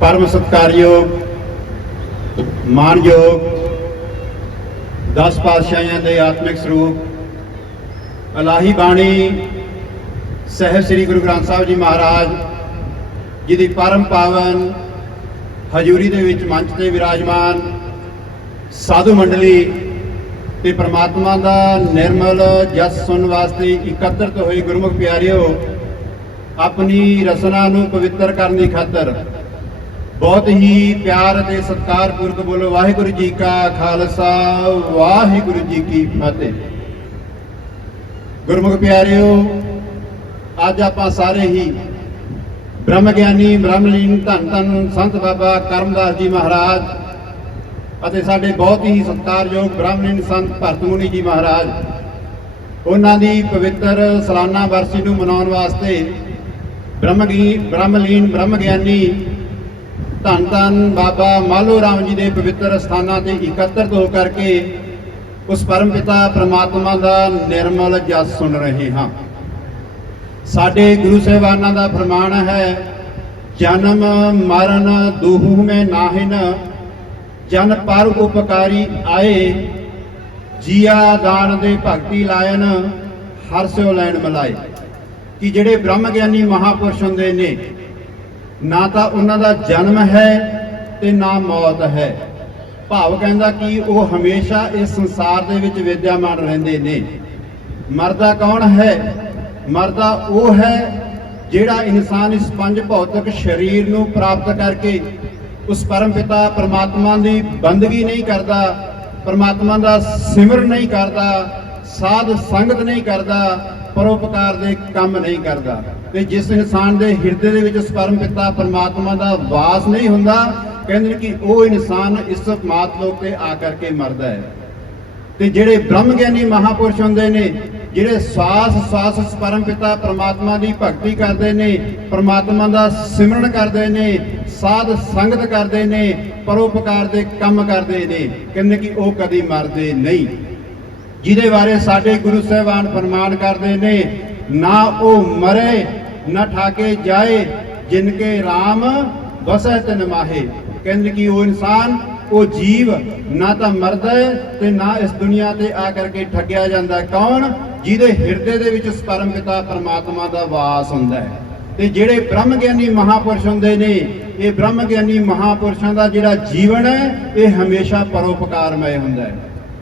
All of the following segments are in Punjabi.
ਪਰਮ ਸਤਕਾਰਯੋਗ, ਮਾਨਯੋਗ 10 ਪਾਤਸ਼ਾਹਾਂ ਦੇ ਆਤਮਿਕ ਸਰੂਪ, ਅਲਾਹੀ ਬਾਣੀ ਸਹਿਬ ਸ੍ਰੀ ਗੁਰੂ ਗ੍ਰੰਥ ਸਾਹਿਬ ਜੀ ਮਹਾਰਾਜ ਜੀ ਦੀ ਪਰਮ ਪਾਵਨ ਹਜ਼ੂਰੀ ਦੇ ਵਿੱਚ ਮੰਚ ਤੇ ਵਿਰਾਜਮਾਨ ਸਾਧੂ ਮੰਡਲੀ ਤੇ ਪ੍ਰਮਾਤਮਾ ਦਾ ਨਿਰਮਲ ਜਸ ਸੁਣਨ ਵਾਸਤੇ ਇਕੱਤਰਤ ਹੋਏ ਗੁਰਮੁਖ ਪਿਆਰਿਓ, ਆਪਣੀ ਰਸਨਾ ਨੂੰ ਪਵਿੱਤਰ ਕਰਨ ਦੀ ਖਾਤਰ ਬਹੁਤ ਹੀ ਪਿਆਰ ਅਤੇ ਸਤਿਕਾਰ ਪੂਰਵਕ ਬੋਲੋ, ਵਾਹਿਗੁਰੂ ਜੀ ਕਾ ਖਾਲਸਾ, ਵਾਹਿਗੁਰੂ ਜੀ ਕੀ ਫਤਿਹ। ਗੁਰਮੁਖ ਪਿਆਰਿਓ, ਅੱਜ ਆਪਾਂ ਸਾਰੇ ਹੀ ਬ੍ਰਹਮ ਗਿਆਨੀ, ਬ੍ਰਹਮਲੀਨ, ਧੰਨ ਧੰਨ ਸੰਤ ਬਾਬਾ ਕਰਮਦਾਸ ਜੀ ਮਹਾਰਾਜ ਅਤੇ ਸਾਡੇ ਬਹੁਤ ਹੀ ਸਤਿਕਾਰਯੋਗ ਬ੍ਰਹਮਲੀਨ ਸੰਤ ਭਰਤ ਮੁਨੀ ਜੀ ਮਹਾਰਾਜ, ਉਹਨਾਂ ਦੀ ਪਵਿੱਤਰ ਸਾਲਾਨਾ ਵਰਸੀ ਨੂੰ ਮਨਾਉਣ ਵਾਸਤੇ ਬ੍ਰਹਮਗੀ, ਬ੍ਰਹਮਲੀਨ, ਬ੍ਰਹਮ ਗਿਆਨੀ ਧੰਨ ਧੰਨ ਬਾਬਾ ਮਾਲੋ ਰਾਮ ਜੀ ਦੇ ਪਵਿੱਤਰ ਸਥਾਨਾਂ ਤੇ ਇਕੱਤਰ ਹੋ ਕਰਕੇ ਉਸ ਪਰਮ ਪਿਤਾ ਪ੍ਰਮਾਤਮਾ ਦਾ ਨਿਰਮਲ ਜਸ ਸੁਣ ਰਹੇ ਹਾਂ। ਸਾਡੇ ਗੁਰੂ ਸਾਹਿਬਾਨਾਂ ਦਾ ਫਰਮਾਨ ਹੈ, ਜਨਮ ਮਰਨ ਦੋਹੂ ਮੈਂ ਨਾਹਿਨ, ਜਨ ਪਰ ਉਪਕਾਰੀ ਆਏ, ਜੀਆ ਦਾਨ ਦੇ ਭਗਤੀ ਲਾਇਨ, ਹਰ ਸਿਓ ਲੈਣ ਮਲਾਏ। ਕਿ ਜਿਹੜੇ ਬ੍ਰਹਮ ਗਿਆਨੀ ਮਹਾਪੁਰਸ਼ ਹੁੰਦੇ ਨੇ ਨਾ ਤਾਂ ਉਹਨਾਂ ਦਾ ਜਨਮ ਹੈ ਤੇ ਨਾ ਮੌਤ ਹੈ। ਭਾਵ ਕਹਿੰਦਾ ਕਿ ਉਹ ਹਮੇਸ਼ਾ ਇਸ ਸੰਸਾਰ ਦੇ ਵਿੱਚ ਵਿਦਿਆਮਾਨ ਰਹਿੰਦੇ ਨੇ। ਮਰਦਾ ਕੌਣ ਹੈ? ਮਰਦਾ ਉਹ ਹੈ ਜਿਹੜਾ ਇਨਸਾਨ ਇਸ ਪੰਜ ਭੌਤਿਕ ਸਰੀਰ ਨੂੰ ਪ੍ਰਾਪਤ ਕਰਕੇ ਉਸ ਪਰਮ ਪਿਤਾ ਪਰਮਾਤਮਾ ਦੀ ਬੰਦਗੀ ਨਹੀਂ ਕਰਦਾ, ਪਰਮਾਤਮਾ ਦਾ ਸਿਮਰਨ ਨਹੀਂ ਕਰਦਾ, ਸਾਧ ਸੰਗਤ ਨਹੀਂ ਕਰਦਾ, ਪਰਉਪਕਾਰ ਦੇ ਕੰਮ ਨਹੀਂ ਕਰਦਾ। ਤੇ ਜਿਸ ਇਨਸਾਨ ਦੇ ਹਿਰਦੇ ਦੇ ਵਿੱਚ ਸਪਰਮ ਪਿਤਾ ਪਰਮਾਤਮਾ ਦਾ ਵਾਸ ਨਹੀਂ ਹੁੰਦਾ, ਕਹਿੰਦੇ ਨੇ ਕਿ ਉਹ ਇਨਸਾਨ ਇਸ ਮਾਤ ਲੋਕ ਤੇ ਆ ਕਰਕੇ ਮਰਦਾ ਹੈ। ਤੇ ਜਿਹੜੇ ਬ੍ਰਹਮ ਗਿਆਨੀ ਮਹਾਪੁਰਸ਼ ਹੁੰਦੇ ਨੇ, ਜਿਹੜੇ ਸਵਾਸ ਸਵਾਸ ਸਪਰਮ ਪਿਤਾ ਪਰਮਾਤਮਾ ਦੀ ਭਗਤੀ ਕਰਦੇ ਨੇ, ਪਰਮਾਤਮਾ ਦਾ ਸਿਮਰਨ ਕਰਦੇ ਨੇ, ਸਾਧ ਸੰਗਤ ਕਰਦੇ ਨੇ, ਪਰਉਪਕਾਰ ਦੇ ਕੰਮ ਕਰਦੇ ਨੇ, ਕਹਿੰਦੇ ਕਿ ਉਹ ਕਦੀ ਮਰਦੇ ਨਹੀਂ। ਜਿਹਦੇ ਬਾਰੇ ਸਾਡੇ ਗੁਰੂ ਸਾਹਿਬਾਨ ਫਰਮਾਨ ਕਰਦੇ ਨੇ, ਨਾ ਉਹ ਮਰੇ ਨਾ ਠਾਕੇ ਜਾਏ ਜਿਨ ਕੇ RAM ਵਸੈ ਤਿਨ ਮਾਹੇ ਕਹਿੰਦੇ ਕਿ ਉਹ ਇਨਸਾਨ ਉਹ ਜੀਵ ਨਾ ਤਾਂ ਮਰਦਾ ਹੈ ਤੇ ਨਾ ਇਸ ਦੁਨੀਆ ਤੇ ਆ ਕਰਕੇ ਠੱਗਿਆ ਜਾਂਦਾ ਕੌਣ ਜਿਹਦੇ ਹਿਰਦੇ ਦੇ ਵਿੱਚ ਉਸ ਪਿਤਾ ਪਰਮਾਤਮਾ ਦਾ ਵਾਸ ਹੁੰਦਾ ਹੈ ਤੇ ਜਿਹੜੇ ਬ੍ਰਹਮ ਗਿਆਨੀ ਮਹਾਪੁਰਸ਼ ਹੁੰਦੇ ਨੇ ਇਹ ਬ੍ਰਹਮ ਗਿਆਨੀ ਮਹਾਪੁਰਸ਼ਾਂ ਦਾ ਜਿਹੜਾ ਜੀਵਨ ਹੈ ਇਹ ਹਮੇਸ਼ਾ ਪਰਉਪਕਾਰਮय ਹੁੰਦਾ ਹੈ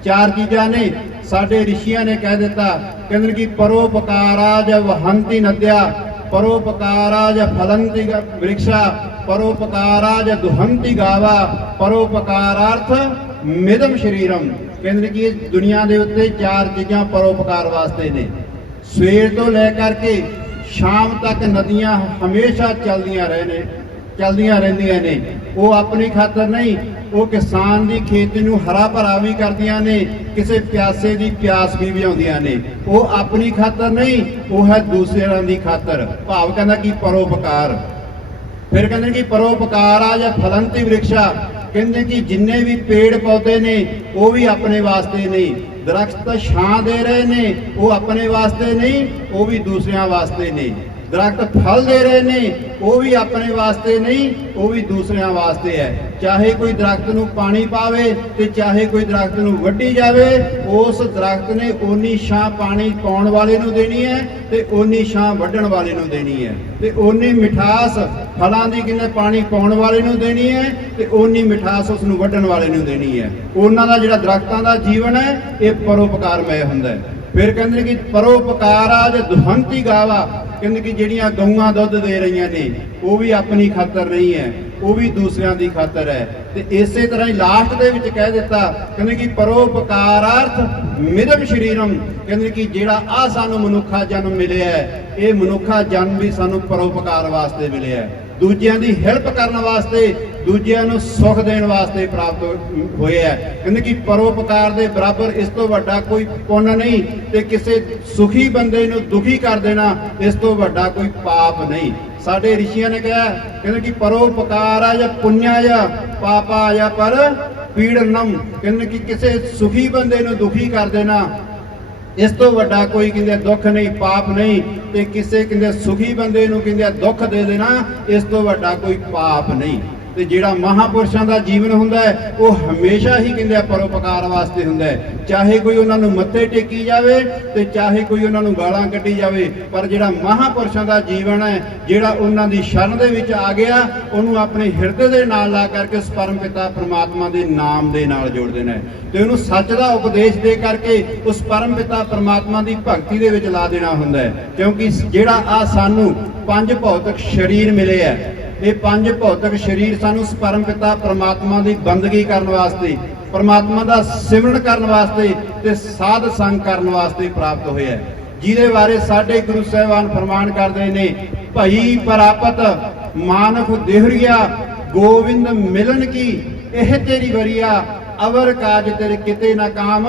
ਚਾਰ ਚੀਜ਼ਾਂ ਨੇ ਸਾਡੇ ਰਿਸ਼ੀਆਂ ਨੇ ਕਹਿ ਦਿੱਤਾ ਕਹਿੰਦੇ ਕਿ ਪਰੋਪਕਾਰਾ ਜ ਵਹੰਤੀ ਨਦਿਆ ਪਰੋਪਕਾਰਾ ਜ ਫਲੰਤੀ ਗ- ਵ੍ਰਿਕਸ਼ਾ ਪਰੋਪਕਾਰਾ ਜ ਦੁਹੰਤੀ ਗਾਵਾ ਪਰੋਪਕਾਰਾਰਥ ਮਿਦਮ ਸ਼ਰੀਰਮ ਕਹਿੰਦੇ ਨੇ ਕਿ ਇਹ ਦੁਨੀਆ ਦੇ ਉੱਤੇ ਚਾਰ ਚੀਜ਼ਾਂ ਪਰੋਪਕਾਰ ਵਾਸਤੇ ਨੇ ਸਵੇਰ ਤੋਂ ਲੈ ਕਰਕੇ ਸ਼ਾਮ ਤੱਕ ਨਦੀਆਂ ਹਮੇਸ਼ਾ ਚੱਲਦੀਆਂ ਰਹੇ ਨੇ ਚੱਲਦੀਆਂ ਰਹਿੰਦੀਆਂ ਨੇ ਉਹ ਆਪਣੀ ਖਾਤਰ ਨਹੀਂ ਉਹ ਕਿਸਾਨ ਦੀ ਖੇਤੀ ਨੂੰ ਹਰਾ ਭਰਾ ਵੀ ਕਰਦੀਆਂ ਨੇ, ਕਿਸੇ ਪਿਆਸੇ ਦੀ ਪਿਆਸ ਵੀ ਬੁਝਾਉਂਦੀਆਂ ਨੇ। ਉਹ ਆਪਣੀ ਖਾਤਰ ਨਹੀਂ, ਉਹ ਹੈ ਦੂਸਰਿਆਂ ਦੀ ਖਾਤਰ। ਭਾਵ ਕਹਿੰਦਾ ਕਿ ਪਰੋਪਕਾਰ ਫਿਰ ਕਹਿੰਦੇ ਕਿ ਪਰੋਪਕਾਰ ਆ ਜਾਂ ਫਲੰਤੀ ਵ੍ਰਿਕਸ਼ਾ ਕਹਿੰਦੇ ਕਿ ਜਿੰਨੇ ਵੀ ਪੇੜ ਪੌਦੇ ਨੇ, ਉਹ ਵੀ ਆਪਣੇ ਵਾਸਤੇ ਨਹੀਂ ਦਰਖਤ ਛਾਂ ਦੇ ਰਹੇ ਨੇ, ਉਹ ਆਪਣੇ ਵਾਸਤੇ ਨਹੀਂ, ਉਹ ਵੀ ਦੂਸਰਿਆਂ ਵਾਸਤੇ ਨਹੀਂ ਦਰਖਤ ਫਲ ਦੇ ਰਹੇ ਨੇ, ਉਹ ਵੀ ਆਪਣੇ ਵਾਸਤੇ ਨਹੀਂ, ਉਹ ਵੀ ਦੂਸਰਿਆਂ ਵਾਸਤੇ ਹੈ। ਚਾਹੇ ਕੋਈ ਦਰਖਤ ਨੂੰ ਪਾਣੀ ਪਾਵੇ ਤੇ ਚਾਹੇ ਕੋਈ ਦਰਖਤ ਨੂੰ ਵੱਢੀ ਜਾਵੇ, ਉਸ ਦਰਖਤ ਨੇ ਓਨੀ ਛਾਂ ਪਾਣੀ ਪਾਉਣ ਵਾਲੇ ਨੂੰ ਦੇਣੀ ਹੈ ਤੇ ਓਨੀ ਛਾਂ ਵੱਢਣ ਵਾਲੇ ਨੂੰ ਦੇਣੀ ਹੈ। ਤੇ ਓਨੀ ਮਿਠਾਸ ਫਲਾਂ ਦੀ ਕਿੰਨੇ ਪਾਣੀ ਪਾਉਣ ਵਾਲੇ ਨੂੰ ਦੇਣੀ ਹੈ ਤੇ ਓਨੀ ਮਿਠਾਸ ਉਸ ਨੂੰ ਵੱਢਣ ਵਾਲੇ ਨੂੰ ਦੇਣੀ ਹੈ। ਉਹਨਾਂ ਦਾ ਜਿਹੜਾ ਦਰਖਤਾਂ ਦਾ ਜੀਵਨ ਹੈ, ਇਹ ਪਰਉਪਕਾਰਮय ਹੁੰਦਾ ਹੈ। ਫਿਰ ਕਹਿੰਦੇ ਨੇ ਕਿ ਪਰਉਪਕਾਰਾ ਜੇ ਦੁਹੰਤੀ ਗਾਵਾ। ਕਹਿੰਦੇ ਕਿ ਜਿਹੜੀਆਂ ਗਊਆਂ ਦੁੱਧ ਦੇ ਰਹੀਆਂ ਨੇ, ਉਹ ਵੀ ਆਪਣੀ ਖਾਤਰ ਨਹੀਂ ਹੈ, ਉਹ ਵੀ ਦੂਸਰਿਆਂ ਦੀ ਖਾਤਰ ਹੈ। ਤੇ ਇਸੇ ਤਰ੍ਹਾਂ ਹੀ ਲਾਸਟ ਦੇ ਵਿੱਚ ਕਹਿ ਦਿੱਤਾ, ਕਹਿੰਦੇ ਕਿ ਪਰੋਪਕਾਰਾਰਥ ਮਿਦਮ ਸ਼ਰੀਰਮ ਕਹਿੰਦੇ ਕਿ ਜਿਹੜਾ ਆ ਸਾਨੂੰ ਮਨੁੱਖਾ ਜਨਮ ਮਿਲਿਆ ਹੈ, ਇਹ ਮਨੁੱਖਾ ਜਨਮ ਵੀ ਸਾਨੂੰ ਪਰੋਪਕਾਰ ਵਾਸਤੇ ਮਿਲਿਆ ਹੈ। ਦੂਜਿਆਂ ਦੀ ਹੈਲਪ ਕਰਨ ਵਾਸਤੇ ਦੂਜਿਆਂ ਨੂੰ ਸੁੱਖ ਦੇਣ ਵਾਸਤੇ ਪ੍ਰਾਪਤ ਹੋਇਆ ਹੈ ਕਹਿੰਦੇ ਕਿ ਪਰੋਪਕਾਰ ਦੇ ਬਰਾਬਰ ਇਸ ਤੋਂ ਵੱਡਾ ਕੋਈ ਪੁੰਨ ਨਹੀਂ ਤੇ ਕਿਸੇ ਸੁਖੀ ਬੰਦੇ ਨੂੰ ਦੁਖੀ ਕਰ ਦੇਣਾ ਇਸ ਤੋਂ ਵੱਡਾ ਕੋਈ ਪਾਪ ਨਹੀਂ। ਸਾਡੇ ਰਿਸ਼ੀਆਂ ਨੇ ਕਿਹਾ, ਕਹਿੰਦੇ ਕਿ ਪਰੋਪਕਾਰ ਆ ਜਾਂ ਪੁੰਨਿਆ ਜਾਂ ਪਾਪਾ ਆ ਜਾਂ ਪਰ ਪੀੜਨਮ। ਕਹਿੰਦੇ ਕਿ ਕਿਸੇ ਸੁਖੀ ਬੰਦੇ ਨੂੰ ਦੁਖੀ ਕਰ ਦੇਣਾ ਇਸ ਤੋਂ ਵੱਡਾ ਕੋਈ ਕਹਿੰਦੇ ਦੁੱਖ ਨਹੀਂ, ਪਾਪ ਨਹੀਂ ਤੇ ਕਿਸੇ ਕਹਿੰਦੇ ਸੁਖੀ ਬੰਦੇ ਨੂੰ ਕਹਿੰਦੇ ਦੁੱਖ ਦੇ ਦੇਣਾ ਇਸ ਤੋਂ ਵੱਡਾ ਕੋਈ ਪਾਪ ਨਹੀਂ। ਤੇ ਜਿਹੜਾ ਮਹਾਪੁਰਸ਼ਾਂ ਦਾ ਜੀਵਨ ਹੁੰਦਾ ਹੈ, ਉਹ ਹਮੇਸ਼ਾ ਹੀ ਕਹਿੰਦੇ ਆ ਪਰਉਪਕਾਰ ਵਾਸਤੇ ਹੁੰਦਾ ਹੈ। ਚਾਹੇ ਕੋਈ ਉਹਨਾਂ ਨੂੰ ਮੱਥੇ ਟੇਕੀ ਜਾਵੇ ਤੇ ਚਾਹੇ ਕੋਈ ਉਹਨਾਂ ਨੂੰ ਗਾਲਾਂ ਕੱਢੀ ਜਾਵੇ, ਪਰ ਜਿਹੜਾ ਮਹਾਪੁਰਸ਼ਾਂ ਦਾ ਜੀਵਨ ਹੈ, ਜਿਹੜਾ ਉਹਨਾਂ ਦੀ ਸ਼ਰਨ ਦੇ ਵਿੱਚ ਆ ਗਿਆ, ਉਹਨੂੰ ਆਪਣੇ ਹਿਰਦੇ ਦੇ ਨਾਲ ਲਾ ਕਰਕੇ ਉਸ ਪਰਮ ਪਿਤਾ ਪਰਮਾਤਮਾ ਦੇ ਨਾਮ ਦੇ ਨਾਲ ਜੋੜ ਦੇਣਾ ਹੈ। ਤੇ ਉਹਨੂੰ ਸੱਚ ਦਾ ਉਪਦੇਸ਼ ਦੇ ਕਰਕੇ ਉਸ ਪਰਮ ਪਿਤਾ ਪਰਮਾਤਮਾ ਦੀ ਭਗਤੀ ਦੇ ਵਿੱਚ ਲਾ ਦੇਣਾ ਹੁੰਦਾ ਹੈ। ਕਿਉਂਕਿ ਜਿਹੜਾ ਆ ਸਾਨੂੰ ਪੰਜ ਭੌਤਿਕ ਸਰੀਰ ਮਿਲੇ ਹੈ ਇਹ ਪੰਜ ਭੌਤਿਕ ਸਰੀਰ ਸਾਨੂੰ ਉਸ ਪਿਤਾ ਪ੍ਰਮਾਤਮਾ ਦੀ ਬੰਦਗੀ ਕਰਨ ਵਾਸਤੇ, ਪ੍ਰਮਾਤਮਾ ਦਾ ਸਿਮਰਨ ਕਰਨ ਵਾਸਤੇ ਤੇ ਸਾਧ ਸੰਗ ਕਰਨ ਵਾਸਤੇ ਪ੍ਰਾਪਤ ਹੋਇਆ ਹੈ। ਜਿਹਦੇ ਬਾਰੇ ਸਾਡੇ ਗੁਰੂ ਸਾਹਿਬਾਨ ਫਰਮਾਨ ਕਰਦੇ ਨੇ, ਭਈ ਪ੍ਰਾਪਤ ਮਾਨਵ ਦੇਹਰੀਆ ਗੋਬਿੰਦ ਮਿਲਨ ਕੀ, ਇਹ ਤੇਰੀ ਵਰੀਆ, ਅਵਰ ਕਾਜ ਤੇਰੇ ਕਿਤੇ ਨਾ ਕਾਮ,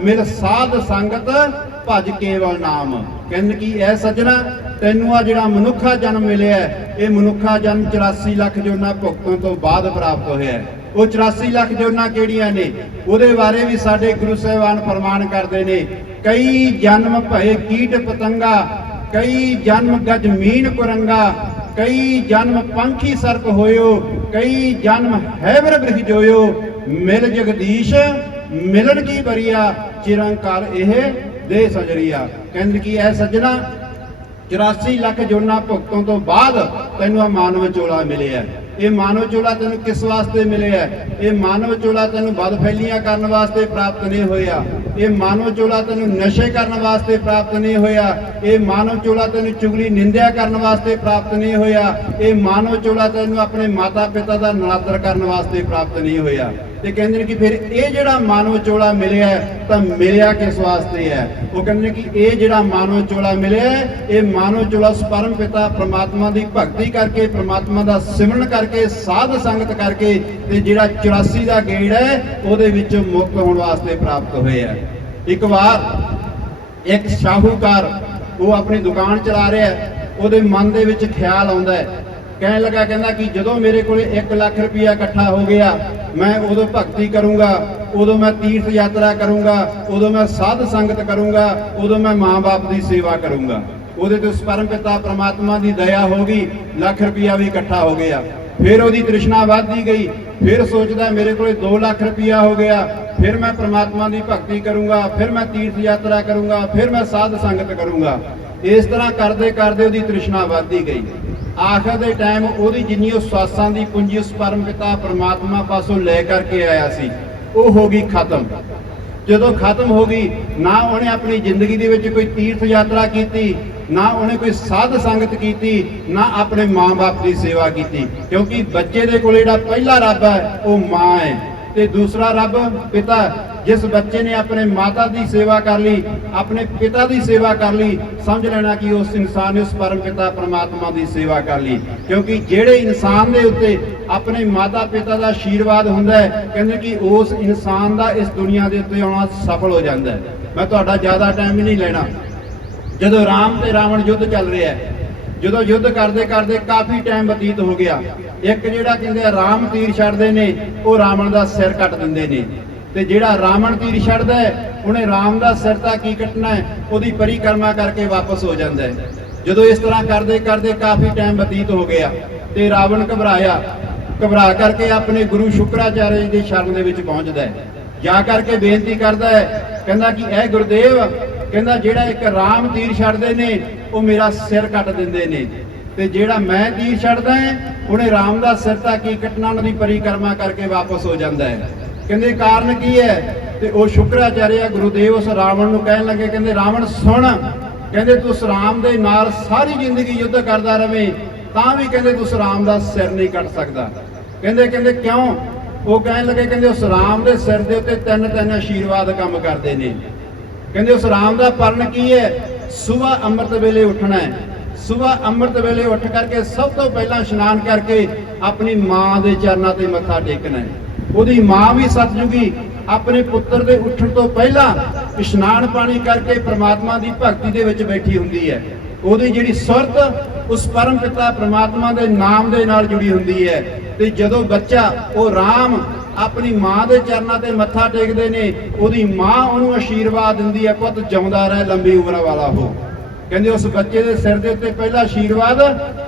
ਮਿਲ ਸਾਧ ਸੰਗਤ ਭਜ ਕੇਵਲ ਨਾਮ। ਕਹਿੰਦੇ ਕਿ ਇਹ ਸੱਜਣਾ, ਤੈਨੂੰ ਆ ਜਿਹੜਾ ਮਨੁੱਖਾ ਜਨਮ ਮਿਲਿਆ ਇਹ ਮਨੁੱਖਾ ਜਨਮ 84 ਲੱਖ ਜੋਨਾ ਭੁਗਤਣ ਤੋਂ ਬਾਅਦ ਪ੍ਰਾਪਤ ਹੋਇਆ ਉਹ 84 ਲੱਖ ਜੋਨਾ ਕਿਹੜੀਆਂ ਨੇ, ਉਹਦੇ ਬਾਰੇ ਵੀ ਸਾਡੇ ਗੁਰੂ ਸਾਹਿਬਾਨ ਫਰਮਾਨ ਕਰਦੇ ਨੇ, ਕਈ ਜਨਮ ਭਏ ਕੀਟ ਪਤੰਗਾ, ਕਈ ਜਨਮ ਗਜ ਮੀਨ ਕੁਰੰਗਾ, ਕਈ ਜਨਮ ਪੰਖੀ ਸਰਪ ਹੋਇਓ, ਕਈ ਜਨਮ ਹੈਵਰ ਗ੍ਰਹਿ ਜੋਇਓ ਮਿਲ ਜਗਦੀਸ਼, ਮਿਲਣ ਕੀ ਬਰੀਆ ਚਿਰੰਕਾਲ ਇਹ ਦੇ ਸਜਰੀਆ ਕਹਿੰਦੇ ਕੀ ਐ ਸੱਜਣਾ 84 ਲੱਖ ਜੋਨਾ ਭੁਗਤੋਂ ਤੋਂ ਬਾਅਦ ਤੈਨੂੰ ਆ ਮਾਨਵ ਚੋਲਾ ਮਿਲਿਆ ਇਹ ਮਾਨਵ ਚੋਲਾ ਤੈਨੂੰ ਕਿਸ ਵਾਸਤੇ ਮਿਲਿਆ ਇਹ ਮਾਨਵ ਚੋਲਾ ਤੈਨੂੰ ਬਦ ਕਰਨ ਵਾਸਤੇ ਪ੍ਰਾਪਤ ਨਹੀਂ ਹੋਇਆ। ਇਹ ਮਾਨਵ ਚੋਲਾ ਤੈਨੂੰ ਨਸ਼ੇ ਕਰਨ ਵਾਸਤੇ ਪ੍ਰਾਪਤ ਨਹੀਂ ਹੋਇਆ। ਇਹ ਮਾਨਵ ਚੋਲਾ ਤੈਨੂੰ ਚੁਗਲੀ ਨਿੰਦਿਆ ਕਰਨ ਵਾਸਤੇ ਪ੍ਰਾਪਤ ਨਹੀਂ ਹੋਇਆ। ਇਹ ਮਾਨਵ ਚੋਲਾ ਤੈਨੂੰ ਆਪਣੇ ਮਾਤਾ ਪਿਤਾ ਦਾ ਨਰਾਦਰ ਕਰਨ ਵਾਸਤੇ ਪ੍ਰਾਪਤ ਨਹੀਂ ਹੋਇਆ। ਤੇ ਕਹਿੰਦੇ ਨੇ ਕਿ ਫਿਰ ਇਹ ਜਿਹੜਾ ਮਾਨਵ ਚੋਲਾ ਮਿਲਿਆ ਤਾਂ ਮਿਲਿਆ ਕਿਸ ਵਾਸਤੇ ਹੈ? ਉਹ ਕਹਿੰਦੇ ਨੇ ਕਿ ਇਹ ਜਿਹੜਾ ਮਾਨਵ ਚੋਲਾ ਮਿਲਿਆ ਇਹ ਮਾਨਵ ਚੋਲਾ ਉਸ ਪਿਤਾ ਪ੍ਰਮਾਤਮਾ ਦੀ ਭਗਤੀ ਕਰਕੇ, ਪ੍ਰਮਾਤਮਾ ਦਾ ਸਿਮਰਨ ਕਰਕੇ, ਸਾਧ ਸੰਗਤ ਕਰਕੇ ਤੇ ਜਿਹੜਾ 84 ਦਾ ਗੇੜ ਹੈ, ਉਹਦੇ ਵਿੱਚ ਮੁਕਤ ਹੋਣ ਵਾਸਤੇ ਪ੍ਰਾਪਤ ਹੋਇਆ ਇੱਕ ਵਾਰ ਇੱਕ ਸ਼ਾਹੂਕਾਰ ਉਹ ਆਪਣੀ ਦੁਕਾਨ ਚਲਾ ਰਿਹਾ ਉਹਦੇ ਮਨ ਦੇ ਵਿੱਚ ਖਿਆਲ ਆਉਂਦਾ ਹੈ ਕਹਿਣ ਲੱਗਾ, ਕਹਿੰਦਾ ਕਿ ਜਦੋਂ ਮੇਰੇ ਕੋਲੇ 1 ਲੱਖ ਰੁਪਇਆ ਇਕੱਠਾ ਹੋ ਗਿਆ, ਮੈਂ ਉਦੋਂ ਭਗਤੀ ਕਰੂੰਗਾ, ਉਦੋਂ ਮੈਂ ਤੀਰਥ ਯਾਤਰਾ ਕਰੂੰਗਾ, ਉਦੋਂ ਮੈਂ ਸਾਧ ਸੰਗਤ ਕਰੂੰਗਾ, ਉਦੋਂ ਮੈਂ ਮਾਂ-ਬਾਪ ਦੀ ਸੇਵਾ ਕਰੂੰਗਾ। ਉਹਦੇ ਤੇ ਉਸ ਪਰਮ ਪਿਤਾ ਪ੍ਰਮਾਤਮਾ ਦੀ ਦਇਆ ਹੋ ਗਈ, ਲੱਖ ਰੁਪਇਆ ਵੀ ਇਕੱਠਾ ਹੋ ਗਿਆ। ਫਿਰ ਉਹਦੀ ਤ੍ਰਿਸ਼ਨਾ ਵੱਧਦੀ ਗਈ, ਫਿਰ ਸੋਚਦਾ ਮੇਰੇ ਕੋਲੇ 2 ਲੱਖ ਰੁਪਇਆ ਹੋ ਗਿਆ, ਫਿਰ ਮੈਂ ਪ੍ਰਮਾਤਮਾ ਦੀ ਭਗਤੀ ਕਰੂੰਗਾ, ਫਿਰ ਮੈਂ ਤੀਰਥ ਯਾਤਰਾ ਕਰੂੰਗਾ, ਫਿਰ ਮੈਂ ਸਾਧ ਸੰਗਤ ਕਰੂੰਗਾ। ਇਸ ਤਰ੍ਹਾਂ ਕਰਦੇ ਕਰਦੇ ਉਹਦੀ ਤ੍ਰਿਸ਼ਨਾ ਵੱਧਦੀ ਗਈ। ਆਖਰ ਦੇ ਟਾਈਮ ਉਹਦੀ ਜਿੰਨੀ ਉਹ ਸਵਾਸਾਂ ਦੀ ਪੂੰਜੀ ਉਸ ਪਰਮ ਪਿਤਾ ਪਰਮਾਤਮਾ ਪਾਸੋਂ ਲੈ ਕਰਕੇ ਆਇਆ ਸੀ, ਉਹ ਹੋ ਗਈ ਖਤਮ। ਜਦੋਂ ਖਤਮ ਹੋ ਗਈ, ਨਾ ਉਹਨੇ ਆਪਣੀ ਜ਼ਿੰਦਗੀ ਦੇ ਵਿੱਚ ਕੋਈ ਤੀਰਥ ਯਾਤਰਾ ਕੀਤੀ, ਨਾ ਉਹਨੇ ਕੋਈ ਸਾਧ ਸੰਗਤ ਕੀਤੀ, ਨਾ ਆਪਣੇ ਮਾਂ-ਬਾਪ ਦੀ ਸੇਵਾ ਕੀਤੀ। ਕਿਉਂਕਿ ਬੱਚੇ ਦੇ ਕੋਲ ਜਿਹੜਾ ਪਹਿਲਾ ਰੱਬ ਹੈ, ਉਹ ਮਾਂ ਹੈ। ਤੇ ਦੂਸਰਾ ਰੱਬ, ਪਿਤਾ ਜਿਸ ਬੱਚੇ ਨੇ ਆਪਣੇ ਮਾਤਾ ਦੀ ਸੇਵਾ ਕਰ ਲਈ, ਆਪਣੇ ਪਿਤਾ ਦੀ ਸੇਵਾ ਕਰ ਲਈ, ਸਮਝ ਲੈਣਾ ਕਿ ਉਸ ਇਨਸਾਨ ਨੇ ਉਸ ਪਰਮ ਪਿਤਾ ਪਰਮਾਤਮਾ ਦੀ ਸੇਵਾ ਕਰ ਲਈ। ਕਿਉਂਕਿ ਜਿਹੜੇ ਇਨਸਾਨ ਦੇ ਉੱਤੇ ਆਪਣੇ ਮਾਤਾ ਪਿਤਾ ਦਾ ਆਸ਼ੀਰਵਾਦ ਹੁੰਦਾ ਹੈ, ਕਹਿੰਦੇ ਕਿ ਉਸ ਇਨਸਾਨ ਦਾ ਇਸ ਦੁਨੀਆ ਦੇ ਉੱਤੇ ਆਉਣਾ ਸਫਲ ਹੋ ਜਾਂਦਾ ਹੈ। ਮੈਂ ਤੁਹਾਡਾ ਜ਼ਿਆਦਾ ਟਾਈਮ ਨਹੀਂ ਲੈਣਾ। ਜਦੋਂ ਰਾਮ ਤੇ ਰਾਵਣ ਯੁੱਧ ਚੱਲ ਰਿਹਾ ਹੈ, ਜਦੋਂ ਯੁੱਧ ਕਰਦੇ ਕਰਦੇ ਕਾਫੀ ਟਾਈਮ ਬਤੀਤ ਹੋ ਗਿਆ, ਇੱਕ ਜਿਹੜਾ ਕਹਿੰਦੇ ਰਾਮ ਤੀਰ ਛੱਡਦੇ ਨੇ, ਉਹ ਰਾਵਣ ਦਾ ਸਿਰ ਕੱਟ ਦਿੰਦੇ ਨੇ। ਤੇ ਜਿਹੜਾ ਰਾਵਣ ਤੀਰ ਛੱਡਦਾ ਹੈ, ਉਹਨੇ ਰਾਮ ਦਾ ਸਿਰ ਤਾਂ ਕੀ ਕੱਟਣਾ ਹੈ, ਉਹਦੀ ਪਰਿਕਰਮਾ ਕਰਕੇ ਵਾਪਸ ਹੋ ਜਾਂਦਾ ਹੈ। ਜਦੋਂ ਇਸ ਤਰ੍ਹਾਂ ਕਰਦੇ ਕਰਦੇ ਕਾਫੀ ਟਾਈਮ ਬਤੀਤ ਹੋ ਗਿਆ ਤੇ ਰਾਵਣ ਘਬਰਾਇਆ, ਘਬਰਾ ਕਰਕੇ ਆਪਣੇ ਗੁਰੂ ਸ਼ੁਕਰਾਚਾਰਿਆ ਜੀ ਦੀ ਸ਼ਰਨ ਦੇ ਵਿੱਚ ਪਹੁੰਚਦਾ ਹੈ। ਜਾ ਕਰਕੇ ਬੇਨਤੀ ਕਰਦਾ ਹੈ, ਕਹਿੰਦਾ ਕਿ ਇਹ ਗੁਰਦੇਵ, ਕਹਿੰਦਾ ਜਿਹੜਾ ਇੱਕ ਰਾਮ ਤੀਰ ਛੱਡਦੇ ਨੇ, ਉਹ ਮੇਰਾ ਸਿਰ ਕੱਟ ਦਿੰਦੇ ਨੇ। ਤੇ ਜਿਹੜਾ ਮੈਂ ਤੀਰ ਛੱਡਦਾ ਹਾਂ, ਉਹਨੇ ਰਾਮ ਦਾ ਸਿਰ ਤਾਂ ਕੀ ਕੱਟਣਾ ਉਹਨਾਂ ਦੀ ਪਰਿਕਰਮਾ ਕਰਕੇ ਵਾਪਸ ਹੋ ਜਾਂਦਾ ਹੈ। ਕਹਿੰਦੇ ਕਾਰਨ ਕੀ ਹੈ? ਤੇ ਉਹ ਸ਼ੁਕਰਾਚਾਰਿਆ ਗੁਰੂਦੇਵ ਉਸ ਰਾਵਣ ਨੂੰ ਕਹਿਣ ਲੱਗੇ, ਕਹਿੰਦੇ, ਰਾਵਣ, ਸੁਣ। ਕਹਿੰਦੇ, ਤੂੰ ਉਸ ਰਾਮ ਦੇ ਨਾਲ ਸਾਰੀ ਜ਼ਿੰਦਗੀ ਯੁੱਧ ਕਰਦਾ ਰਵੇਂ, ਤਾਂ ਵੀ ਕਹਿੰਦੇ, ਤੂੰ ਉਸ ਰਾਮ ਦਾ ਸਿਰ ਨਹੀਂ ਕੱਟ ਸਕਦਾ। ਕਹਿੰਦੇ ਕਹਿੰਦੇ, ਕਿਉਂ? ਉਹ ਕਹਿਣ ਲੱਗੇ, ਕਹਿੰਦੇ, ਉਸ ਰਾਮ ਦੇ ਸਿਰ ਦੇ ਉੱਤੇ ਤਿੰਨ ਤਿੰਨ ਆਸ਼ੀਰਵਾਦ ਕੰਮ ਕਰਦੇ ਨੇ। ਕਹਿੰਦੇ, ਉਸ ਰਾਮ ਦਾ ਪਰਨ ਕੀ ਹੈ? ਸਵੇਰ ਅੰਮ੍ਰਿਤ ਵੇਲੇ ਉੱਠਣਾ ਹੈ। ਸਵੇਰ ਅੰਮ੍ਰਿਤ ਵੇਲੇ ਉੱਠ ਕਰਕੇ ਸਭ ਤੋਂ ਪਹਿਲਾਂ ਇਸ਼ਨਾਨ ਕਰਕੇ ਆਪਣੀ ਮਾਂ ਦੇ ਚਰਨਾਂ ਤੇ ਮੱਥਾ ਟੇਕਣਾ ਹੈ। ਉਹਦੀ ਮਾਂ ਵੀ ਸਤਜੁਗੀ ਆਪਣੇ ਪੁੱਤਰ ਦੇ ਉੱਠਣ ਤੋਂ ਪਹਿਲਾਂ ਇਸ਼ਨਾਨ ਪਾਣੀ ਕਰਕੇ ਪ੍ਰਮਾਤਮਾ ਦੀ ਭਗਤੀ ਦੇ ਵਿੱਚ ਬੈਠੀ ਹੁੰਦੀ ਹੈ। ਉਹਦੀ ਜਿਹੜੀ ਸੁਰਤ, ਉਸ ਪਰਮ ਪਿਤਾ ਪ੍ਰਮਾਤਮਾ ਦੇ ਨਾਮ ਦੇ ਨਾਲ ਜੁੜੀ ਹੁੰਦੀ ਹੈ। ਤੇ ਜਦੋਂ ਬੱਚਾ, ਉਹ ਰਾਮ ਆਪਣੀ ਮਾਂ ਦੇ ਚਰਨਾਂ ਤੇ ਮੱਥਾ ਟੇਕਦੇ ਨੇ, ਉਹਦੀ ਮਾਂ ਉਹਨੂੰ ਆਸ਼ੀਰਵਾਦ ਦਿੰਦੀ ਹੈ, ਪੁੱਤ ਜਿਉਂਦਾ ਰਹਿ, ਲੰਬੀ ਉਮਰ ਵਾਲਾ ਹੋ। ਕਹਿੰਦੇ ਉਸ ਬੱਚੇ ਦੇ ਸਿਰ ਦੇ ਉੱਤੇ ਪਹਿਲਾ ਆਸ਼ੀਰਵਾਦ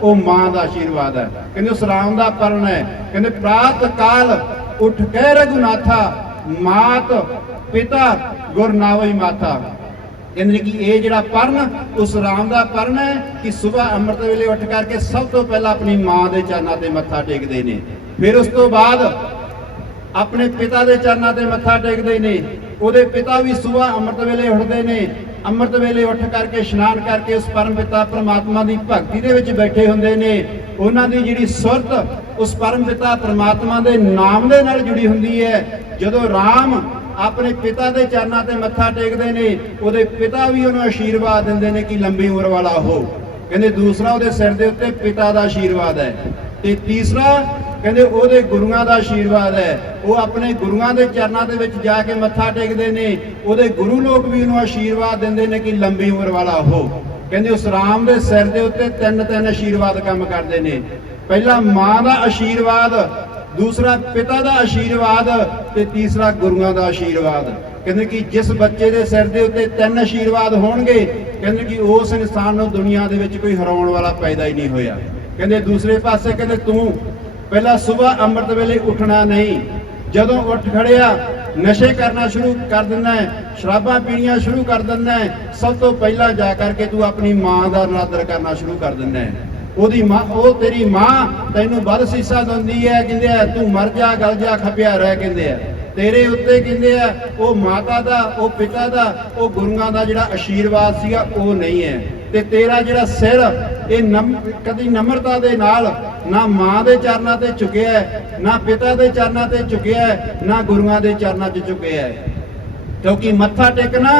ਉਹ ਮਾਂ ਦਾ ਆਸ਼ੀਰਵਾਦ ਹੈ। ਕਹਿੰਦੇ ਉਸ ਰਾਮ ਦਾ ਪਰਨ ਹੈ। ਕਹਿੰਦੇ ਪ੍ਰਾਤ ਕਾਲ ਉੱਠ ਕੇ ਰਘੁਨਾਥਾ, ਮਾਤ ਪਿਤਾ ਗੁਰ ਮਾਤਾ। ਕਹਿੰਦੇ ਕਿ ਇਹ ਜਿਹੜਾ ਪਰਨ ਉਸ ਰਾਮ ਦਾ ਪਰਨ ਹੈ ਕਿ ਸਵੇਰ ਅੰਮ੍ਰਿਤ ਵੇਲੇ ਉੱਠ ਕਰਕੇ ਸਭ ਤੋਂ ਪਹਿਲਾਂ ਆਪਣੀ ਮਾਂ ਦੇ ਚਰਨਾਂ ਤੇ ਮੱਥਾ ਟੇਕਦੇ ਨੇ। ਫਿਰ ਉਸ ਤੋਂ ਬਾਅਦ ਆਪਣੇ ਪਿਤਾ ਦੇ ਚਰਨਾਂ ਤੇ ਮੱਥਾ ਟੇਕਦੇ ਨੇ। ਉਹਦੇ ਪਿਤਾ ਵੀ ਸਵੇਰ ਅੰਮ੍ਰਿਤ ਵੇਲੇ ਉੱਠਦੇ ਨੇ। ਅੰਮ੍ਰਿਤ ਵੇਲੇ ਉੱਠ ਕਰਕੇ, ਇਸ਼ਨਾਨ ਕਰਕੇ, ਉਸ ਪਰਮ ਪਿਤਾ ਪ੍ਰਮਾਤਮਾ ਦੀ ਭਗਤੀ ਦੇ ਵਿੱਚ ਬੈਠੇ ਹੁੰਦੇ ਨੇ, ਉਹਨਾਂ ਦੀ ਜਿਹੜੀ ਸੁਰਤ, ਉਸ ਪਰਮ ਪਿਤਾ ਪ੍ਰਮਾਤਮਾ ਦੇ ਨਾਮ ਦੇ ਨਾਲ ਜੁੜੀ ਹੁੰਦੀ ਹੈ। ਜਦੋਂ ਰਾਮ ਆਪਣੇ ਪਿਤਾ ਦੇ ਚਰਨਾਂ ਤੇ ਮੱਥਾ ਟੇਕਦੇ ਨੇ, ਉਹਦੇ ਪਿਤਾ ਵੀ ਉਹਨੂੰ ਆਸ਼ੀਰਵਾਦ ਦਿੰਦੇ ਨੇ ਕਿ ਲੰਬੀ ਉਮਰ ਵਾਲਾ ਹੋ। ਕਹਿੰਦੇ ਦੂਸਰਾ ਉਹਦੇ ਸਿਰ ਦੇ ਉੱਤੇ ਪਿਤਾ ਦਾ ਆਸ਼ੀਰਵਾਦ ਹੈ। ਤੇ ਤੀਸਰਾ ਕਹਿੰਦੇ ਉਹਦੇ ਗੁਰੂਆਂ ਦਾ ਆਸ਼ੀਰਵਾਦ ਹੈ। ਉਹ ਆਪਣੇ ਗੁਰੂਆਂ ਦੇ ਚਰਨਾਂ ਦੇ ਵਿੱਚ ਜਾ ਕੇ ਮੱਥਾ ਟੇਕਦੇ ਨੇ। ਉਹਦੇ ਗੁਰੂ ਲੋਕ ਵੀ ਉਹਨੂੰ ਆਸ਼ੀਰਵਾਦ ਦਿੰਦੇ ਨੇ ਕਿ ਲੰਬੀ ਉਮਰ ਵਾਲਾ ਹੋ ਕਹਿੰਦੇ ਉਸ ਰਾਮ ਦੇ ਸਿਰ ਦੇ ਉੱਤੇ ਤਿੰਨ ਤਿੰਨ ਆਸ਼ੀਰਵਾਦ ਕੰਮ ਕਰਦੇ ਨੇ। ਪਹਿਲਾ ਮਾਂ ਦਾ ਆਸ਼ੀਰਵਾਦ, ਦੂਸਰਾ ਪਿਤਾ ਦਾ ਆਸ਼ੀਰਵਾਦ ਤੇ ਤੀਸਰਾ ਗੁਰੂਆਂ ਦਾ ਆਸ਼ੀਰਵਾਦ। ਕਹਿੰਦੇ ਕਿ ਜਿਸ ਬੱਚੇ ਦੇ ਸਿਰ ਦੇ ਉੱਤੇ ਤਿੰਨ ਆਸ਼ੀਰਵਾਦ ਹੋਣਗੇ, ਕਹਿੰਦੇ ਕਿ ਉਸ ਇਨਸਾਨ ਨੂੰ ਦੁਨੀਆ ਦੇ ਵਿੱਚ ਕੋਈ ਹਰਾਉਣ ਵਾਲਾ ਪੈਦਾ ਹੀ ਨਹੀਂ ਹੋਇਆ। ਕਹਿੰਦੇ ਦੂਸਰੇ ਪਾਸੇ ਕਹਿੰਦੇ ਤੂੰ ਪਹਿਲਾਂ ਸਵੇਰ ਅੰਮ੍ਰਿਤ ਵੇਲੇ ਉੱਠਣਾ ਨਹੀਂ। ਜਦੋਂ ਉੱਠ ਖੜਿਆ ਨਸ਼ੇ ਕਰਨਾ ਸ਼ੁਰੂ ਕਰ ਦਿੰਦਾ ਹੈ, ਸ਼ਰਾਬਾਂ ਪੀਣੀਆਂ ਸ਼ੁਰੂ ਕਰ ਦਿੰਦਾ ਹੈ, ਸਭ ਤੋਂ ਪਹਿਲਾਂ ਜਾ ਕਰਕੇ ਤੂੰ ਆਪਣੀ ਮਾਂ ਦਾ ਨਾਦਰ ਕਰਨਾ ਸ਼ੁਰੂ ਕਰ ਦਿੰਦਾ ਹੈ। ਉਹਦੀ ਮਾਂ, ਉਹ ਤੇਰੀ ਮਾਂ, ਤੈਨੂੰ ਵੱਧ ਸੀਸਾ ਦਿੰਦੀ ਹੈ, ਕਹਿੰਦੇ ਆ, ਤੂੰ ਮਰ ਜਾ, ਗਲ ਜਾ, ਖਪਿਆ ਰਹਿ, ਕਹਿੰਦੇ ਆ। ਤੇਰੇ ਉੱਤੇ ਕਹਿੰਦੇ ਆ, ਉਹ ਮਾਤਾ ਦਾ, ਉਹ ਪਿਤਾ ਦਾ, ਉਹ ਗੁਰੂਆਂ ਦਾ ਜਿਹੜਾ ਆਸ਼ੀਰਵਾਦ ਸੀਗਾ, ਉਹ ਨਹੀਂ ਹੈ। ਤੇ ਤੇਰਾ ਜਿਹੜਾ ਸਿਰ, ਇਹ ਨਮ, ਕਦੀ ਨਮਰਤਾ ਦੇ ਨਾਲ ਨਾ ਮਾਂ ਦੇ ਚਰਨਾਂ ਤੇ ਝੁਕਿਆ ਹੈ, ਨਾ ਪਿਤਾ ਦੇ ਚਰਨਾਂ ਤੇ ਝੁਕਿਆ ਹੈ, ਨਾ ਗੁਰੂਆਂ ਦੇ ਚਰਨਾਂ 'ਚ ਝੁਕਿਆ ਹੈ। ਕਿਉਂਕਿ ਮੱਥਾ ਟੇਕਣਾ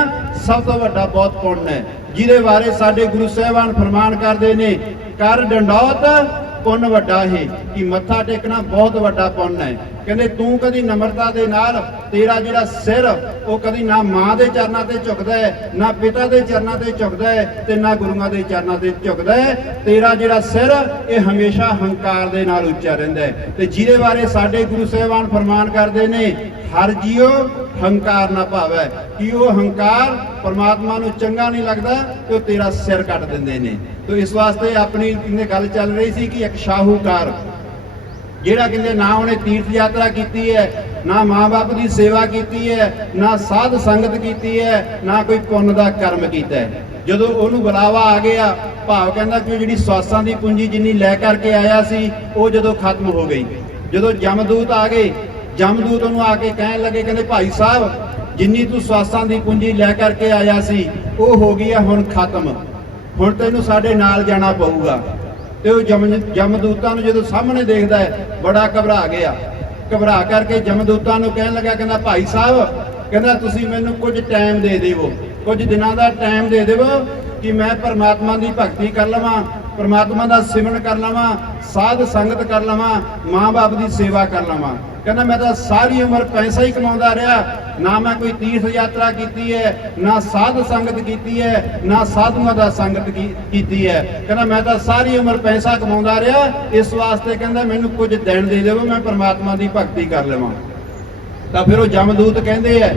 ਸਭ ਤੋਂ ਵੱਡਾ ਬਹੁਤ ਪੁੰਨ ਹੈ। ਜਿਹਦੇ ਬਾਰੇ ਸਾਡੇ ਗੁਰੂ ਸਾਹਿਬਾਨ ਫਰਮਾਨ ਕਰਦੇ ਨੇ ਕਰ ਡੰਡੌਤ ਪੁੰਨ ਵੱਡਾ ਹੈ। ਕਿ ਮੱਥਾ ਟੇਕਣਾ ਬਹੁਤ ਵੱਡਾ ਪੁੰਨ ਹੈ। ਕਹਿੰਦੇ, ਤੂੰ ਕਦੀ ਨਮਰਤਾ ਦੇ ਨਾਲ ਤੇਰਾ ਜਿਹੜਾ ਸਿਰ, ਉਹ ਕਦੀ ਨਾ ਮਾਂ ਦੇ ਚਰਨਾਂ ਤੇ ਝੁਕਦਾ ਹੈ, ਨਾ ਪਿਤਾ ਦੇ ਚਰਨਾਂ ਤੇ ਝੁਕਦਾ ਹੈ ਤੇ ਨਾ ਗੁਰੂਆਂ ਦੇ ਚਰਨਾਂ ਤੇ ਝੁਕਦਾ ਹੈ। ਤੇਰਾ ਜਿਹੜਾ ਸਿਰ, ਇਹ ਹਮੇਸ਼ਾ ਹੰਕਾਰ ਦੇ ਨਾਲ ਉੱਚਾ ਰਹਿੰਦਾ ਹੈ। ਤੇ ਜਿਹਦੇ ਬਾਰੇ ਸਾਡੇ ਗੁਰੂ ਸਾਹਿਬਾਨ ਫਰਮਾਨ ਕਰਦੇ ਨੇ, ਹਰ ਜੀਉ ਹੰਕਾਰ ਨਾ ਭਾਵੈ। ਕਿ ਉਹ ਹੰਕਾਰ ਪਰਮਾਤਮਾ ਨੂੰ ਚੰਗਾ ਨਹੀਂ ਲੱਗਦਾ ਤੇ ਉਹ ਤੇਰਾ ਸਿਰ ਕੱਟ ਦਿੰਦੇ ਨੇ? ਤੇ ਇਸ ਵਾਸਤੇ ਆਪਣੀ ਇਹਨੇ ਗੱਲ ਚੱਲ ਰਹੀ ਸੀ ਕਿ ਇੱਕ ਸ਼ਾਹੂਕਾਰ ਜਿਹੜਾ ਕਹਿੰਦੇ ਨਾ ਉਹਨੇ ਤੀਰਥ ਯਾਤਰਾ ਕੀਤੀ ਹੈ, ਨਾ ਮਾਂ-ਬਾਪ ਦੀ ਸੇਵਾ ਕੀਤੀ ਹੈ, ਨਾ ਸਾਧ ਸੰਗਤ ਕੀਤੀ ਹੈ, ਨਾ ਕੋਈ ਪੁੰਨ ਦਾ ਕਰਮ ਕੀਤਾ ਹੈ। ਜਦੋਂ ਉਹਨੂੰ ਬੁਲਾਵਾ ਆ ਗਿਆ, ਭਾਵ ਕਹਿੰਦਾ ਕਿ ਉਹ ਜਿਹੜੀ ਸਵਾਸਾਂ ਦੀ ਪੂੰਜੀ ਜਿੰਨੀ ਲੈ ਕਰਕੇ ਆਇਆ ਸੀ, ਉਹ ਜਦੋਂ ਖਤਮ ਹੋ ਗਈ। ਜਦੋਂ ਜਮਦੂਤ ਆ ਗਏ, ਜਮਦੂਤ ਉਹਨੂੰ ਆ ਕੇ ਕਹਿਣ ਲੱਗੇ, ਕਹਿੰਦੇ, ਭਾਈ ਸਾਹਿਬ, ਜਿੰਨੀ ਤੂੰ ਸਵਾਸਾਂ ਦੀ ਪੂੰਜੀ ਲੈ ਕਰਕੇ ਆਇਆ ਸੀ, ਉਹ ਹੋ ਗਈ ਹੈ ਹੁਣ ਖਤਮ। ਹੁਣ ਤੈਨੂੰ ਸਾਡੇ ਨਾਲ ਜਾਣਾ ਪਊਗਾ। ਤੇ ਉਹ ਜਮ ਜਮਦੂਤਾਂ ਨੂੰ ਜਦੋਂ ਸਾਹਮਣੇ ਦੇਖਦਾ ਹੈ, ਬੜਾ ਘਬਰਾ ਗਿਆ। ਘਬਰਾ ਕਰਕੇ ਜਮਦੂਤਾਂ ਨੂੰ ਕਹਿਣ ਲੱਗਾ, ਕਹਿੰਦਾ, ਭਾਈ ਸਾਹਿਬ, ਕਹਿੰਦਾ, ਤੁਸੀਂ ਮੈਨੂੰ ਕੁਝ ਟਾਈਮ ਦੇ ਦੇਵੋ। ਕੁਝ ਦਿਨਾਂ ਦਾ ਟਾਈਮ ਦੇ ਦੇਵੋ ਕਿ ਮੈਂ ਪਰਮਾਤਮਾ ਦੀ ਭਗਤੀ ਕਰ ਲਵਾਂ, ਪਰਮਾਤਮਾ ਦਾ ਸਿਮਰਨ ਕਰ ਲਵਾਂ, ਸਾਧ ਸੰਗਤ ਕਰ ਲਵਾਂ, ਮਾਂ-ਬਾਪ ਦੀ ਸੇਵਾ ਕਰ ਲਵਾਂ। ਕਹਿੰਦਾ ਮੈਂ ਤਾਂ ਸਾਰੀ ਉਮਰ ਪੈਸਾ ਹੀ ਕਮਾਉਂਦਾ ਰਿਹਾ, ਨਾ ਮੈਂ ਕੋਈ ਤੀਰਥ ਯਾਤਰਾ ਕੀਤੀ ਹੈ, ਨਾ ਸਾਧ ਸੰਗਤ ਕੀਤੀ ਹੈ, ਨਾ ਸਾਧੂਆਂ ਦਾ ਸੰਗਤ ਕੀਤੀ ਹੈ। ਕਹਿੰਦਾ ਮੈਂ ਤਾਂ ਸਾਰੀ ਉਮਰ ਪੈਸਾ ਕਮਾਉਂਦਾ ਰਿਹਾ, ਇਸ ਵਾਸਤੇ ਕਹਿੰਦਾ ਮੈਨੂੰ ਕੁਝ ਦਿਨ ਦੇ ਦਿਓ ਮੈਂ ਪਰਮਾਤਮਾ ਦੀ ਭਗਤੀ ਕਰ ਲਵਾਂ। ਤਾਂ ਫਿਰ ਉਹ ਜਮਦੂਤ ਕਹਿੰਦੇ ਐ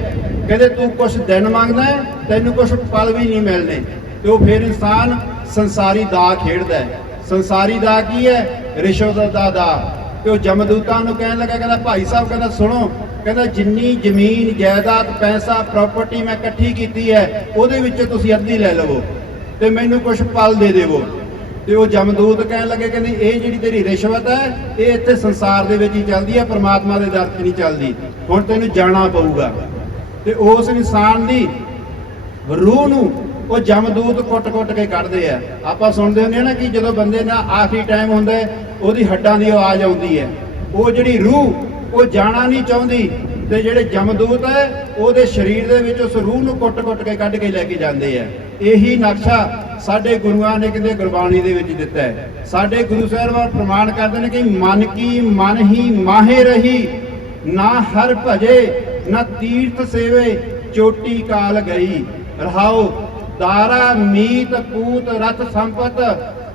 ਕਹਿੰਦੇ ਤੂੰ ਕੁਝ ਦਿਨ ਮੰਗਦਾ ਤੈਨੂੰ ਕੁਝ ਪਲ ਵੀ ਨਹੀਂ ਮਿਲਨੇ ਤੇ ਉਹ ਫਿਰ ਇਨਸਾਨ ਸੰਸਾਰੀ ਦਾ ਖੇਡਦਾ ਹੈ। ਸੰਸਾਰੀ ਦਾ ਕੀ ਹੈ? ਰਿਸ਼ਵਤ ਦਾ ਦਾ। ਤੇ ਉਹ ਜਮਦੂਤਾਂ ਨੂੰ ਕਹਿਣ ਲੱਗਾ, ਕਹਿੰਦਾ, ਭਾਈ ਸਾਹਿਬ, ਕਹਿੰਦਾ, ਸੁਣੋ, ਕਹਿੰਦਾ, ਜਿੰਨੀ ਜ਼ਮੀਨ, ਜਾਇਦਾਦ, ਪੈਸਾ ਪ੍ਰਾਪਰਟੀ ਮੈਂ ਇਕੱਠੀ ਕੀਤੀ ਹੈ, ਉਹਦੇ ਵਿੱਚੋਂ ਤੁਸੀਂ ਅੱਧੀ ਲੈ ਲਵੋ ਤੇ ਮੈਨੂੰ ਕੁਝ ਪਲ ਦੇ ਦੇਵੋ। ਤੇ ਉਹ ਜਮਦੂਤ ਕਹਿਣ ਲੱਗੇ, ਕਹਿੰਦੇ, ਇਹ ਜਿਹੜੀ ਤੇਰੀ ਰਿਸ਼ਵਤ ਹੈ, ਇਹ ਇੱਥੇ ਸੰਸਾਰ ਦੇ ਵਿੱਚ ਹੀ ਚੱਲਦੀ ਹੈ, ਪਰਮਾਤਮਾ ਦੇ ਦਰ 'ਚ ਨਹੀਂ ਚੱਲਦੀ। ਹੁਣ ਤੈਨੂੰ ਜਾਣਾ ਪਊਗਾ। ਤੇ ਉਸ ਇਨਸਾਨ ਦੀ ਰੂਹ ਨੂੰ ਉਹ ਜਮਦੂਤ ਕੁੱਟ-ਕੁੱਟ ਕੇ ਕੱਢਦੇ ਆ। ਆਪਾਂ ਸੁਣਦੇ ਹੁੰਦੇ ਆ ਨਾ ਕਿ ਜਦੋਂ ਬੰਦੇ ਦਾ ਆਖਰੀ ਟਾਈਮ ਹੁੰਦਾ ਉਹਦੀ ਹੱਡਾਂ ਦੀ ਆਵਾਜ਼ ਆਉਂਦੀ ਹੈ। ਉਹ ਜਿਹੜੀ ਰੂਹ, ਉਹ ਜਾਣਾ ਨਹੀਂ ਚਾਹੁੰਦੀ ਤੇ ਜਿਹੜੇ ਜਮਦੂਤ ਹੈ, ਉਹਦੇ ਸਰੀਰ ਦੇ ਵਿੱਚ ਉਸ ਰੂਹ ਨੂੰ ਕੁੱਟ-ਕੁੱਟ ਕੇ ਕੱਢ ਕੇ ਲੈ ਕੇ ਜਾਂਦੇ ਆ। ਇਹੀ ਨਕਸ਼ਾ ਸਾਡੇ ਗੁਰੂਆਂ ਨੇ ਕਿਤੇ ਗੁਰਬਾਣੀ ਦੇ ਵਿੱਚ ਦਿੱਤਾ ਹੈ। ਸਾਡੇ ਗੁਰੂ ਸਾਹਿਬਾਨ ਪ੍ਰਮਾਣ ਕਰਦੇ ਨੇ ਕਿ ਮਨ ਕੀ ਮਨ ਹੀ ਮਾਹੇ ਰਹੀ, ਨਾ ਹਰ ਭਜੇ, ਨਾ ਤੀਰਥ ਸੇਵੇ, ਚੋਟੀ ਕਾਲ ਗਈ। ਰਹਾਓ ਦਾਰਾ, ਮੀਤ ਪੂਤ ਰਤ, ਸੰਪਤ,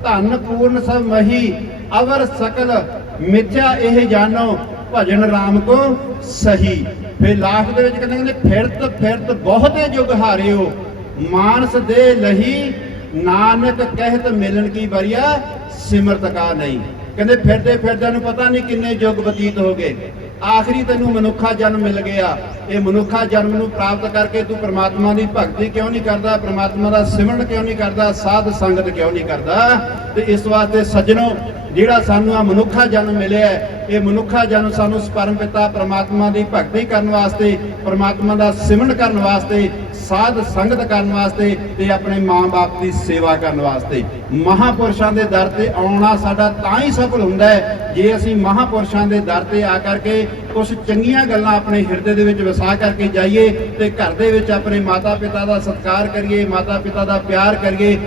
ਧਨ, ਪੂਰਨ, ਸਭ ਮਹੀ, ਅਵਰ, ਸਕਲ, ਮਿਥਿਆ, ਇਹ ਜਾਣੋ, ਭਜਨ ਰਾਮ ਕੋ ਸਹੀ। ਫਿਰ ਲਾਸਟ ਦੇ ਵਿੱਚ ਕਹਿੰਦੇ ਕਹਿੰਦੇ ਫਿਰਤ ਫਿਰਤ ਬਹੁਤੇ ਜੁਗ ਹਾਰਿਓ, ਮਾਨਸ ਦੇ ਲਹੀ, ਨਾਨਕ ਕਹਿਤ ਮਿਲਣ ਕੀ ਬਰੀਆ ਸਿਮਰਤ ਕਾ ਨਹੀਂ। ਕਹਿੰਦੇ ਫਿਰਦੇ ਫਿਰਦਿਆਂ ਨੂੰ ਪਤਾ ਨਹੀਂ ਕਿੰਨੇ ਯੁੱਗ ਬਤੀਤ ਹੋ ਗਏ। ਆਖਰੀ ਤੈਨੂੰ ਮਨੁੱਖਾ ਜਨਮ ਮਿਲ ਗਿਆ। ਇਹ ਮਨੁੱਖਾ ਜਨਮ ਨੂੰ ਪ੍ਰਾਪਤ ਕਰਕੇ ਤੂੰ ਪ੍ਰਮਾਤਮਾ ਦੀ ਭਗਤੀ ਕਿਉਂ ਨਹੀਂ ਕਰਦਾ? ਪ੍ਰਮਾਤਮਾ ਦਾ ਸਿਮਰਨ ਕਿਉਂ ਨਹੀਂ ਕਰਦਾ? ਸਾਧ ਸੰਗਤ ਕਿਉਂ ਨਹੀਂ ਕਰਦਾ? ਤੇ ਇਸ ਵਾਸਤੇ ਸੱਜਣੋ, ਜਿਹੜਾ ਸਾਨੂੰ ਆ ਮਨੁੱਖਾ ਜਨਮ ਮਿਲਿਆ ਇਹ ਮਨੁੱਖਾ ਜਨਮ ਸਾਨੂੰ ਪਰਮ ਪਿਤਾ ਪ੍ਰਮਾਤਮਾ ਦੀ ਭਗਤੀ ਕਰਨ ਵਾਸਤੇ, ਪ੍ਰਮਾਤਮਾ ਦਾ ਸਿਮਰਨ ਕਰਨ ਵਾਸਤੇ, ਸਾਧ ਸੰਗਤ ਕਰਨ ਵਾਸਤੇ ਤੇ ਆਪਣੇ ਮਾਂ-ਬਾਪ ਦੀ ਸੇਵਾ ਕਰਨ ਵਾਸਤੇ। ਮਹਾਪੁਰਸ਼ਾਂ ਦੇ ਦਰ ਤੇ ਆਉਣਾ ਸਾਡਾ ਤਾਂ ਹੀ ਸਫਲ ਹੁੰਦਾ ਹੈ, ਜੇ ਅਸੀਂ ਮਹਾਪੁਰਸ਼ਾਂ ਦੇ ਦਰ ਤੇ ਆ ਕਰਕੇ ਕੁਝ ਚੰਗੀਆਂ ਗੱਲਾਂ ਆਪਣੇ ਹਿਰਦੇ ਦੇ ਵਿੱਚ ਵਸਾ ਕਰਕੇ ਜਾਈਏ ਤੇ ਘਰ ਦੇ ਵਿੱਚ ਆਪਣੇ ਮਾਤਾ-ਪਿਤਾ ਦਾ ਸਤਿਕਾਰ ਕਰੀਏ, ਮਾਤਾ-ਪਿਤਾ ਦਾ ਪਿਆਰ ਕਰੀਏ